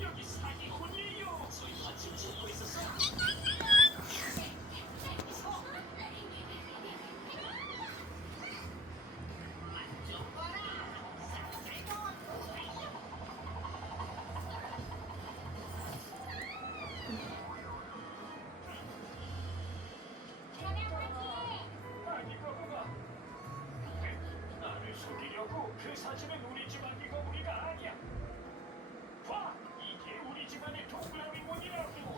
여기 사기꾼이에요. 설마 지금 찾고 있었어? 아니 거구가. 나를 속이려고 그 사진은 우리 집안 이거 우리가 아니야. 봐, 이게 우리 집안의 동그라미 문이라고.